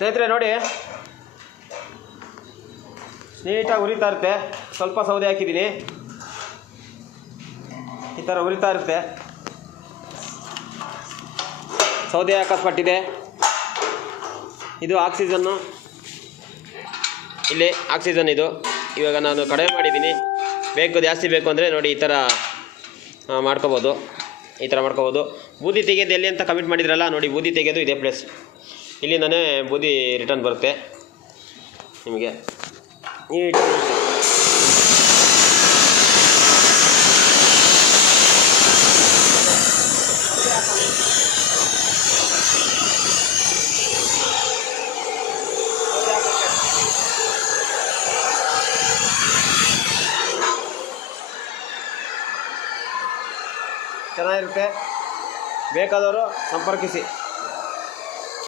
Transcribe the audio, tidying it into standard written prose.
ಸ್ನೇಹಿತರೆ ನೋಡಿ, ನೀಟಾಗಿ ಉರಿತಾ ಇರುತ್ತೆ. ಸ್ವಲ್ಪ ಸೌದೆ ಹಾಕಿದ್ದೀನಿ, ಈ ಥರ ಉರಿತಾ ಇರುತ್ತೆ. ಸೌದೆ ಹಾಕಲ್ಪಟ್ಟಿದೆ. ಇದು ಆಕ್ಸಿಜನ್ನು, ಇಲ್ಲಿ ಆಕ್ಸಿಜನ್ ಇದು. ಇವಾಗ ನಾನು ಕಡಿಮೆ ಮಾಡಿದ್ದೀನಿ. ಜಾಸ್ತಿ ಬೇಕು ಅಂದರೆ ನೋಡಿ ಈ ಥರ ಮಾಡ್ಕೋಬೋದು. ಈ ಥರ ಮಾಡ್ಕೋಬೋದು. ಬೂದಿ ತೆಗೆಯೋದು ಎಲ್ಲಿ ಅಂತ ಕಮೆಂಟ್ ಮಾಡಿದ್ರಲ್ಲ, ನೋಡಿ ಬೂದಿ ತೆಗೆಯೋದು ಇದೇ ಪ್ಲೇಸ್. ಇಲ್ಲಿಂದನೇ ಬೂದಿ ರಿಟರ್ನ್ ಬರುತ್ತೆ ನಿಮಗೆ. ಚೆನ್ನಾಗಿರುತ್ತೆ. ಬೇಕಾದವರು ಸಂಪರ್ಕಿಸಿ.